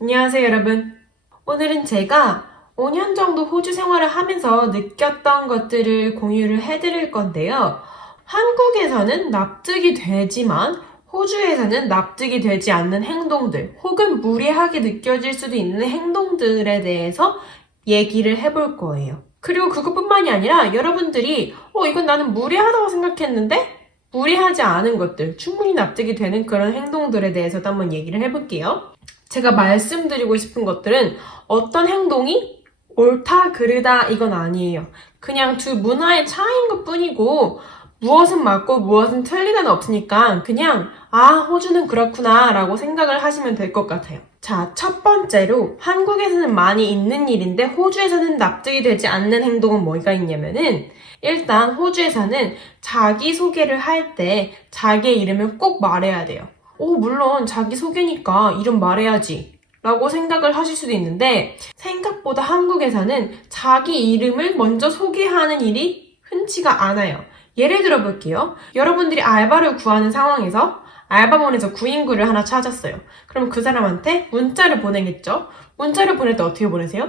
안녕하세요, 여러분. 오늘은 제가 5년 정도 호주 생활을 하면서 느꼈던 것들을 공유를 해드릴 건데요. 한국에서는 납득이 되지만 호주에서는 납득이 되지 않는 행동들 혹은 무례하게 느껴질 수도 있는 행동들에 대해서 얘기를 해볼 거예요. 그리고 그것뿐만이 아니라 여러분들이 이건 나는 무례하다고 생각했는데 무례하지 않은 것들, 충분히 납득이 되는 그런 행동들에 대해서도 한번 얘기를 해볼게요. 제가 말씀드리고 싶은 것들은 어떤 행동이 옳다, 그르다 이건 아니에요. 그냥 두 문화의 차이인 것 뿐이고 무엇은 맞고 무엇은 틀리다는 없으니까 그냥 호주는 그렇구나 라고 생각을 하시면 될 것 같아요. 자, 첫 번째로 한국에서는 많이 있는 일인데 호주에서는 납득이 되지 않는 행동은 뭐가 있냐면은 일단 호주에서는 자기소개를 할 때 자기의 이름을 꼭 말해야 돼요. 물론 자기소개니까 이름 말해야지 라고 생각을 하실 수도 있는데 생각보다 한국에서는 자기 이름을 먼저 소개하는 일이 흔치가 않아요. 예를 들어 볼게요. 여러분들이 알바를 구하는 상황에서 알바몬에서 구인구를 하나 찾았어요. 그럼 그 사람한테 문자를 보내겠죠? 문자를 보낼 때 어떻게 보내세요?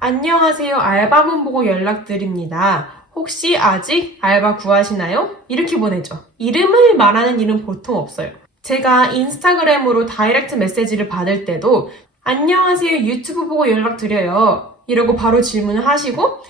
안녕하세요. 알바몬 보고 연락드립니다. 혹시 아직 알바 구하시나요? 이렇게 보내죠. 이름을 말하는 일은 보통 없어요. 제가 인스타그램으로 다이렉트 메시지를 받을 때도 안녕하세요. 유튜브 보고 연락드려요. 이러고 바로 질문을 하시고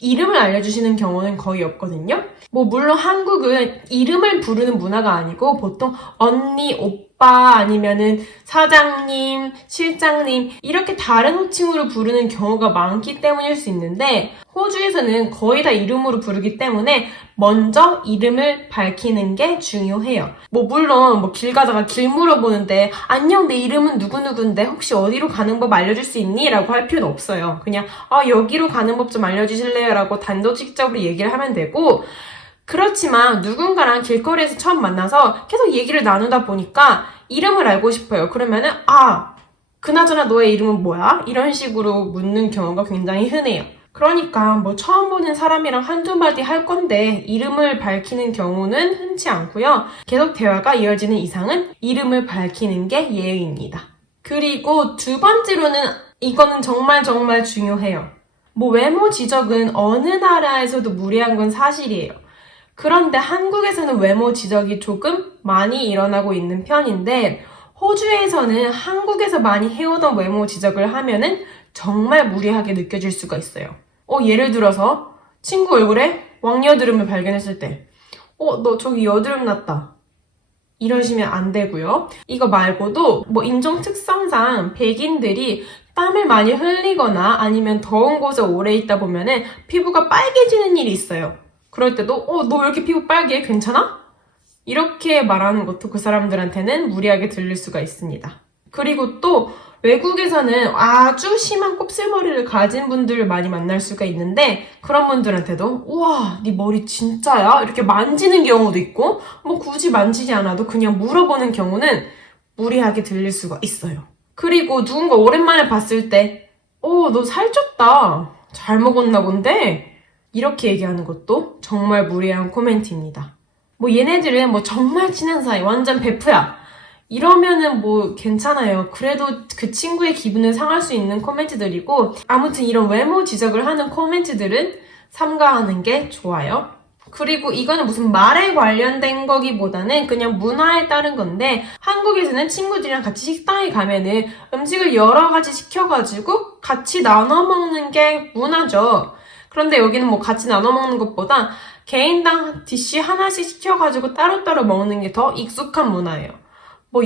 이름을 알려주시는 경우는 거의 없거든요. 물론 한국은 이름을 부르는 문화가 아니고 보통 언니, 오빠 아니면은 사장님, 실장님 이렇게 다른 호칭으로 부르는 경우가 많기 때문일 수 있는데 호주에서는 거의 다 이름으로 부르기 때문에 먼저 이름을 밝히는 게 중요해요. 물론 길 가다가 길 물어보는데 안녕 내 이름은 누구누구인데 혹시 어디로 가는 법 알려줄 수 있니? 라고 할 필요는 없어요. 그냥 여기로 가는 법 좀 알려주실래요? 라고 단도직입적으로 얘기를 하면 되고 그렇지만 누군가랑 길거리에서 처음 만나서 계속 얘기를 나누다 보니까 이름을 알고 싶어요. 그러면은 그나저나 너의 이름은 뭐야? 이런 식으로 묻는 경우가 굉장히 흔해요. 그러니까 처음 보는 사람이랑 한두 마디 할 건데 이름을 밝히는 경우는 흔치 않고요. 계속 대화가 이어지는 이상은 이름을 밝히는 게 예의입니다. 그리고 두 번째로는 이거는 정말 중요해요. 외모 지적은 어느 나라에서도 무례한 건 사실이에요. 그런데 한국에서는 외모 지적이 조금 많이 일어나고 있는 편인데 호주에서는 한국에서 많이 해오던 외모 지적을 하면은 정말 무례하게 느껴질 수가 있어요. 예를 들어서 친구 얼굴에 왕여드름을 발견했을 때 너 저기 여드름 났다. 이러시면 안 되고요. 이거 말고도 인종 특성상 백인들이 땀을 많이 흘리거나 아니면 더운 곳에 오래 있다 보면은 피부가 빨개지는 일이 있어요. 그럴 때도 너 왜 이렇게 피부 빨개? 괜찮아? 이렇게 말하는 것도 그 사람들한테는 무리하게 들릴 수가 있습니다. 그리고 또 외국에서는 아주 심한 곱슬머리를 가진 분들을 많이 만날 수가 있는데 그런 분들한테도 우와 네 머리 진짜야? 이렇게 만지는 경우도 있고 굳이 만지지 않아도 그냥 물어보는 경우는 무리하게 들릴 수가 있어요. 그리고 누군가 오랜만에 봤을 때 너 살쪘다. 잘 먹었나 본데? 이렇게 얘기하는 것도 정말 무례한 코멘트입니다. 얘네들은 정말 친한 사이, 완전 베프야. 이러면은 괜찮아요. 그래도 그 친구의 기분을 상할 수 있는 코멘트들이고 아무튼 이런 외모 지적을 하는 코멘트들은 삼가하는 게 좋아요. 그리고 이거는 무슨 말에 관련된 거기보다는 그냥 문화에 따른 건데 한국에서는 친구들이랑 같이 식당에 가면은 음식을 여러 가지 시켜가지고 같이 나눠 먹는 게 문화죠. 그런데 여기는 같이 나눠 먹는 것보다 개인당 디쉬 하나씩 시켜가지고 따로따로 먹는 게 더 익숙한 문화예요.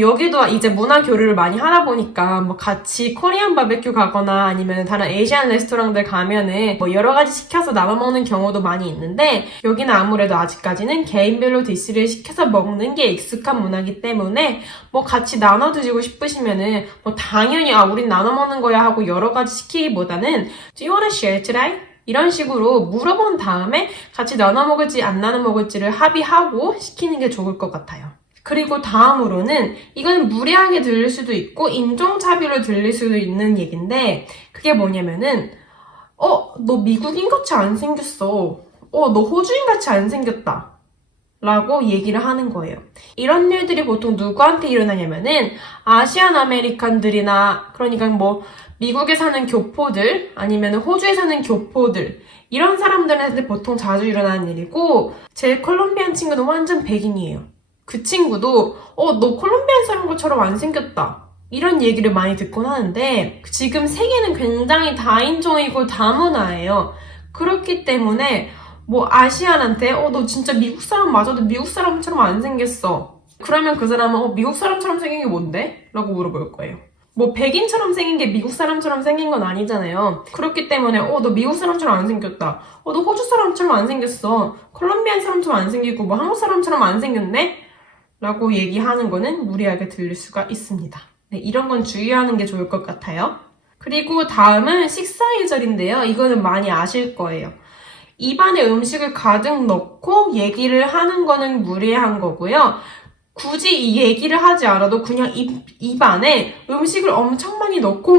여기도 이제 문화 교류를 많이 하다 보니까 같이 코리안 바베큐 가거나 아니면 다른 에이시안 레스토랑들 가면은 여러 가지 시켜서 나눠 먹는 경우도 많이 있는데 여기는 아무래도 아직까지는 개인별로 디쉬를 시켜서 먹는 게 익숙한 문화이기 때문에 같이 나눠 드시고 싶으시면은 당연히 우린 나눠 먹는 거야 하고 여러 가지 시키기보다는 Do you wanna share today? 이런 식으로 물어본 다음에 같이 나눠 먹을지 안 나눠 먹을지를 합의하고 시키는 게 좋을 것 같아요. 그리고 다음으로는 이건 무례하게 들릴 수도 있고 인종차별로 들릴 수도 있는 얘기인데 그게 뭐냐면은 너 미국인 같이 안 생겼어. 너 호주인 같이 안 생겼다. 라고 얘기를 하는 거예요. 이런 일들이 보통 누구한테 일어나냐면은 아시안 아메리칸들이나 그러니까 뭐 미국에 사는 교포들 아니면 호주에 사는 교포들 이런 사람들한테 보통 자주 일어나는 일이고 제 콜롬비안 친구는 완전 백인이에요. 그 친구도 너 콜롬비안 사람 것처럼 안 생겼다. 이런 얘기를 많이 듣곤 하는데 지금 세계는 굉장히 다인종이고 다문화예요. 그렇기 때문에 뭐 아시안한테 너 진짜 미국 사람 맞아도 미국 사람처럼 안 생겼어. 그러면 그 사람은 미국 사람처럼 생긴 게 뭔데? 라고 물어볼 거예요. 뭐 백인처럼 생긴 게 미국 사람처럼 생긴 건 아니잖아요. 그렇기 때문에 너 미국 사람처럼 안 생겼다. 너 호주 사람처럼 안 생겼어. 콜롬비안 사람처럼 안 생기고 뭐 한국 사람처럼 안 생겼네? 라고 얘기하는 거는 무리하게 들릴 수가 있습니다. 네, 이런 건 주의하는 게 좋을 것 같아요. 그리고 다음은 식사 예절인데요. 이거는 많이 아실 거예요. 입안에 음식을 가득 넣고 얘기를 하는 거는 무례한 거고요. 굳이 이 얘기를 하지 않아도 그냥 입안에 음식을 엄청 많이 넣고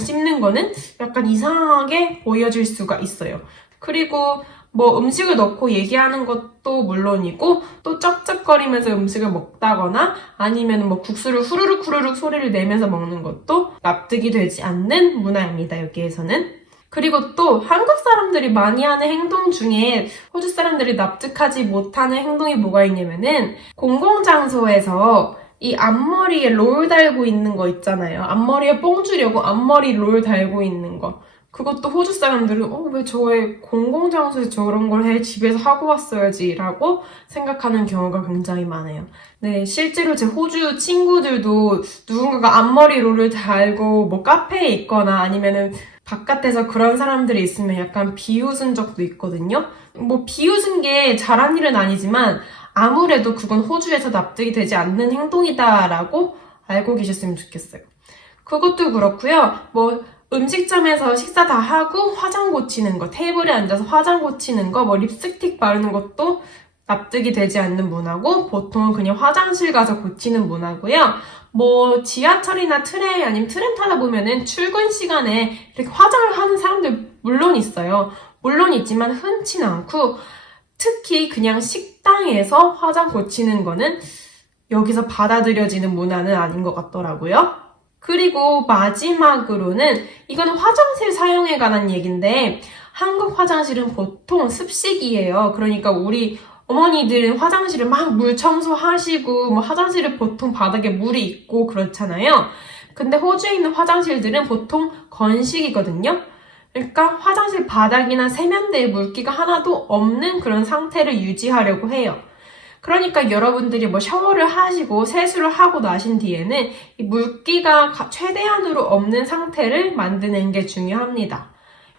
씹는 거는 약간 이상하게 보여질 수가 있어요. 그리고 뭐 음식을 넣고 얘기하는 것도 물론이고 또 쩍쩍거리면서 음식을 먹다거나 아니면 뭐 국수를 후루룩 후루룩 소리를 내면서 먹는 것도 납득이 되지 않는 문화입니다. 여기에서는. 그리고 또 한국 사람들이 많이 하는 행동 중에 호주 사람들이 납득하지 못하는 행동이 뭐가 있냐면은 공공장소에서 이 앞머리에 롤 달고 있는 거 있잖아요. 앞머리에 뽕 주려고 앞머리 롤 달고 있는 거. 그것도 호주 사람들은 왜 저의 공공장소에서 저런 걸 해? 집에서 하고 왔어야지 라고 생각하는 경우가 굉장히 많아요. 네, 실제로 제 호주 친구들도 누군가가 앞머리 롤을 달고 뭐 카페에 있거나 아니면은 바깥에서 그런 사람들이 있으면 약간 비웃은 적도 있거든요. 뭐 비웃은 게 잘한 일은 아니지만 아무래도 그건 호주에서 납득이 되지 않는 행동이다라고 알고 계셨으면 좋겠어요. 그것도 그렇고요. 뭐 음식점에서 식사 다 하고 화장 고치는 거, 테이블에 앉아서 화장 고치는 거, 뭐 립스틱 바르는 것도 납득이 되지 않는 문화고 보통은 그냥 화장실 가서 고치는 문화고요. 뭐 지하철이나 트레인 아니면 트램 타다 보면은 출근 시간에 이렇게 화장을 하는 사람들 물론 있어요. 물론 있지만 흔치는 않고 특히 그냥 식당에서 화장 고치는 거는 여기서 받아들여지는 문화는 아닌 것 같더라고요. 그리고 마지막으로는 이거는 화장실 사용에 관한 얘기인데 한국 화장실은 보통 습식이에요. 그러니까 우리 어머니들은 화장실을 막 물 청소하시고 뭐 화장실을 보통 바닥에 물이 있고 그렇잖아요. 근데 호주에 있는 화장실들은 보통 건식이거든요. 그러니까 화장실 바닥이나 세면대에 물기가 하나도 없는 그런 상태를 유지하려고 해요. 그러니까 여러분들이 뭐 샤워를 하시고 세수를 하고 나신 뒤에는 이 물기가 최대한으로 없는 상태를 만드는 게 중요합니다.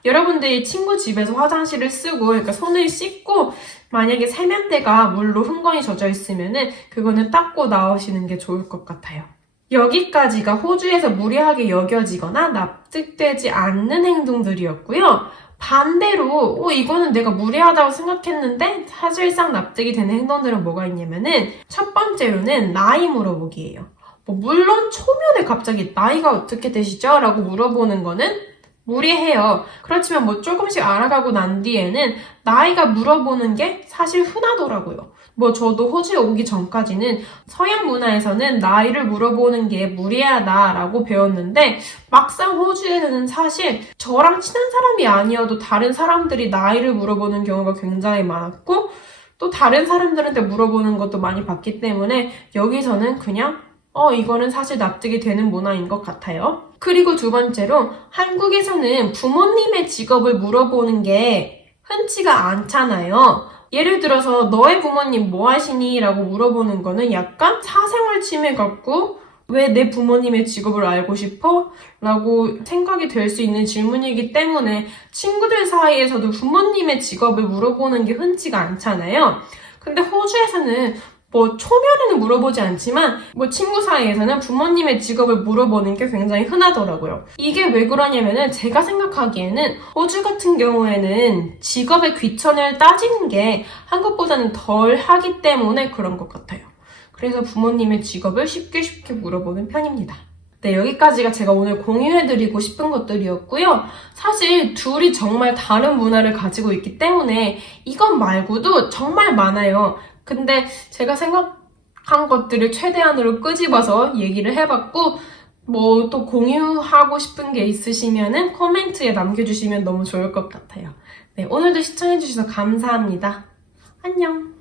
여러분들이 친구 집에서 화장실을 쓰고 그러니까 손을 씻고 만약에 세면대가 물로 흥건히 젖어 있으면은 그거는 닦고 나오시는 게 좋을 것 같아요. 여기까지가 호주에서 무례하게 여겨지거나 납득되지 않는 행동들이었고요. 반대로 이거는 내가 무례하다고 생각했는데 사실상 납득이 되는 행동들은 뭐가 있냐면은 첫 번째로는 나이 물어보기예요. 물론 초면에 갑자기 나이가 어떻게 되시죠? 라고 물어보는 거는 무리해요. 그렇지만 뭐 조금씩 알아가고 난 뒤에는 나이가 물어보는 게 사실 흔하더라고요. 뭐 저도 호주에 오기 전까지는 서양 문화에서는 나이를 물어보는 게 무리하다라고 배웠는데 막상 호주에는 사실 저랑 친한 사람이 아니어도 다른 사람들이 나이를 물어보는 경우가 굉장히 많았고 또 다른 사람들한테 물어보는 것도 많이 봤기 때문에 여기서는 그냥 이거는 사실 납득이 되는 문화인 것 같아요. 그리고 두 번째로 한국에서는 부모님의 직업을 물어보는 게 흔치가 않잖아요. 예를 들어서 너의 부모님 뭐 하시니? 라고 물어보는 거는 약간 사생활 침해 같고 왜 내 부모님의 직업을 알고 싶어? 라고 생각이 될 수 있는 질문이기 때문에 친구들 사이에서도 부모님의 직업을 물어보는 게 흔치가 않잖아요. 근데 호주에서는 뭐 초면에는 물어보지 않지만 뭐 친구 사이에서는 부모님의 직업을 물어보는 게 굉장히 흔하더라고요. 이게 왜 그러냐면은 제가 생각하기에는 호주 같은 경우에는 직업의 귀천을 따지는 게 한국보다는 덜 하기 때문에 그런 것 같아요. 그래서 부모님의 직업을 쉽게 물어보는 편입니다. 네, 여기까지가 제가 오늘 공유해드리고 싶은 것들이었고요. 사실 둘이 정말 다른 문화를 가지고 있기 때문에 이것 말고도 정말 많아요. 근데 제가 생각한 것들을 최대한으로 끄집어서 얘기를 해봤고, 뭐 또 공유하고 싶은 게 있으시면은 코멘트에 남겨주시면 너무 좋을 것 같아요. 네, 오늘도 시청해주셔서 감사합니다. 안녕!